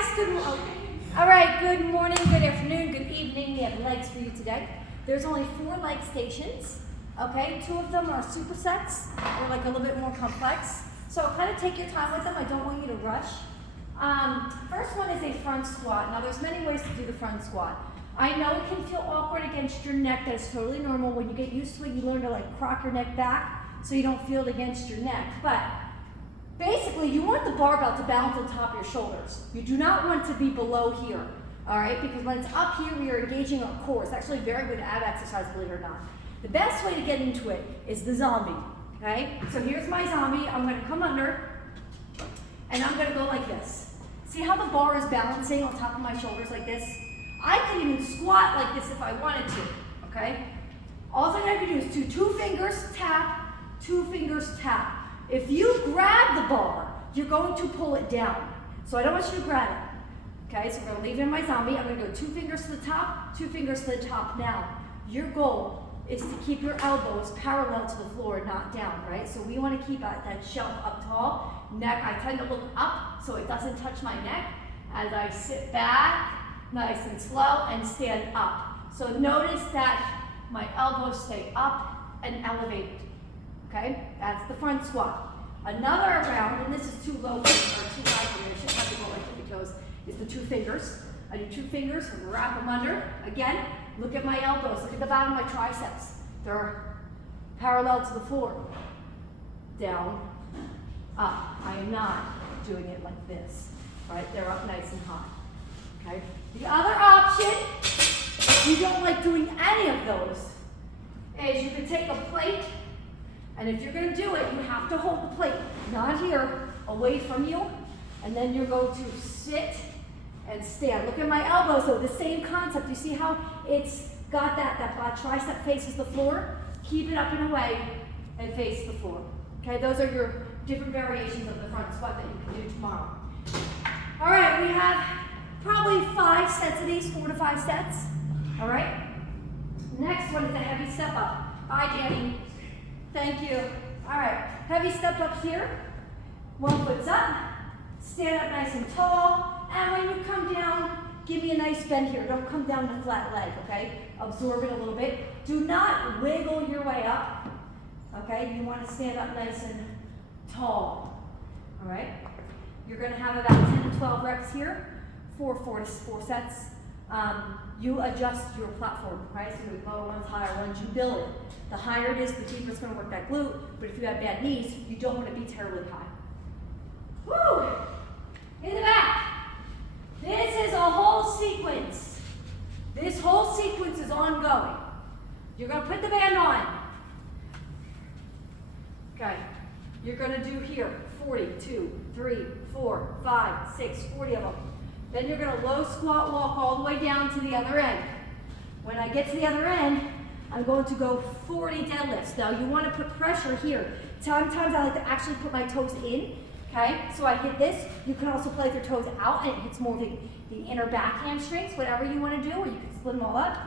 guys. All right, good morning, good afternoon, good evening. We have legs for you today. There's only 4 leg stations, okay? 2 of them are supersets, or like a little bit more complex. So kind of take your time with them. I don't want you to rush. First one is a front squat. Now there's many ways to do the front squat. I know it can feel awkward against your neck. That's totally normal. When you get used to it, you learn to like crock your neck back so you don't feel it against your neck. But basically, you want the barbell to balance on top of your shoulders. You do not want to be below here, all right? Because when it's up here, we are engaging our core. It's actually a very good ab exercise, believe it or not. The best way to get into it is the zombie, okay? So here's my zombie. I'm gonna come under, and I'm gonna go like this. See how the bar is balancing on top of my shoulders like this? I could even squat like this if I wanted to, okay? All I have to do is do 2 fingers, tap, 2 fingers, tap. If you grab the bar, you're going to pull it down. So I don't want you to grab it. Okay, so I'm gonna leave it in my zombie. I'm gonna go 2 fingers to the top, 2 fingers to the top. Now, your goal is to keep your elbows parallel to the floor, not down, right? So we wanna keep that shelf up tall. Neck, I tend to look up so it doesn't touch my neck as I sit back, nice and slow, and stand up. So notice that my elbows stay up and elevated. Okay, that's the front squat. Another round, and this is too low for, or too high for me, I should have to go like tippy toes, is the 2 fingers. I do 2 fingers, wrap them under. Again, look at my elbows, look at the bottom of my triceps. They're parallel to the floor. Down, up. I am not doing it like this, right? They're up nice and high, okay? The other option, if you don't like doing any of those, is you can take a plate. And if you're gonna do it, you have to hold the plate, not here, away from you. And then you're going to sit and stand. Look at my elbows though, the same concept. You see how it's got that tricep faces the floor? Keep it up and away and face the floor. Okay, those are your different variations of the front squat that you can do tomorrow. All right, we have probably 5 sets of these, 4 to 5 sets. All right, next one is a heavy step up. Bye, Danny. Thank you. All right, heavy step up here. 1 foot's up, stand up nice and tall, and when you come down, give me a nice bend here. Don't come down the flat leg, okay? Absorb it a little bit. Do not wiggle your way up, okay? You want to stand up nice and tall, all right? You're gonna have about 10 to 12 reps here, 4 sets. You adjust your platform, right? So you lower ones, higher ones, you build it. The higher it is, the deeper it's gonna work that glute, but if you have bad knees, you don't wanna be terribly high. Woo! In the back. This is a whole sequence. This whole sequence is ongoing. You're gonna put the band on. Okay, you're gonna do here, 40, 2, 3, 4, 5, 6, 40 of them. Then you're gonna low squat walk all the way down to the other end. When I get to the other end, I'm going to go 40 deadlifts. Now you wanna put pressure here. Sometimes I like to actually put my toes in, okay? So I hit this. You can also play with your toes out and it hits more of the inner back hamstrings, whatever you wanna do, or you can split them all up.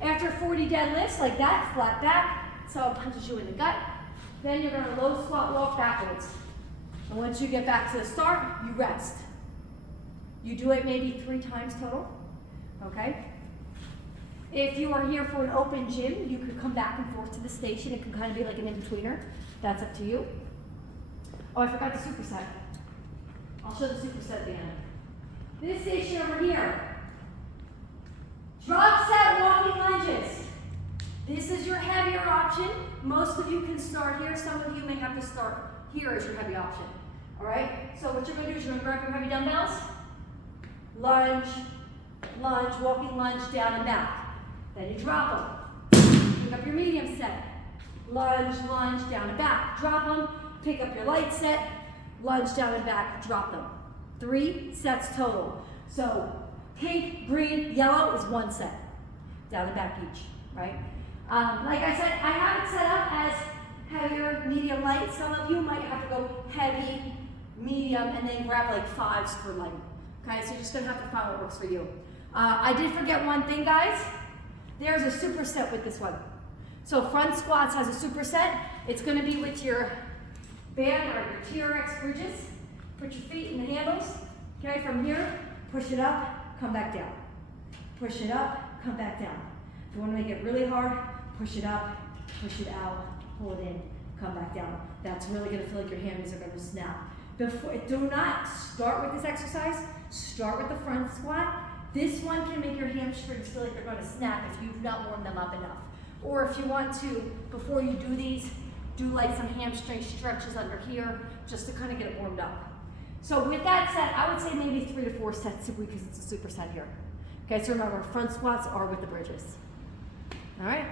After 40 deadlifts like that, flat back, so it punches you in the gut. Then you're gonna low squat walk backwards. And once you get back to the start, you rest. You do it maybe 3 times total, okay? If you are here for an open gym, you could come back and forth to the station. It can kind of be like an in-betweener. That's up to you. Oh, I forgot the superset. I'll show the superset at the end. This station over here. Drop set walking lunges. This is your heavier option. Most of you can start here. Some of you may have to start here as your heavy option. All right? So what you're going to do is you're going to grab your heavy dumbbells. Lunge, lunge, walking lunge, down and back. Then you drop them. Pick up your medium set. Lunge, lunge, down and back. Drop them. Pick up your light set. Lunge, down and back. Drop them. 3 sets total. So pink, green, yellow is 1 set. Down and back each, right? Like I said, I have it set up as heavier, medium, light. Some of you might have to go heavy, medium, and then grab like 5s for light. Okay, so you're just gonna have to find what works for you. I did forget one thing, guys. There's a superset with this one. So front squats has a superset. It's gonna be with your band or your TRX bridges. Put your feet in the handles. Okay, from here, Push it up, come back down. Push it up, come back down. If you want to make it really hard, push it up, push it out, pull it in, come back down. That's really going to feel like your hammies are going to snap. Do not start with this exercise. Start with the front squat. This one can make your hamstrings feel like they're going to snap if you've not warmed them up enough. Or if you want to, before you do these, do like some hamstring stretches under here, just to kind of get it warmed up. So with that said, I would say maybe 3 to 4 sets a week because it's a superset here. Okay, so remember, front squats are with the bridges. All right?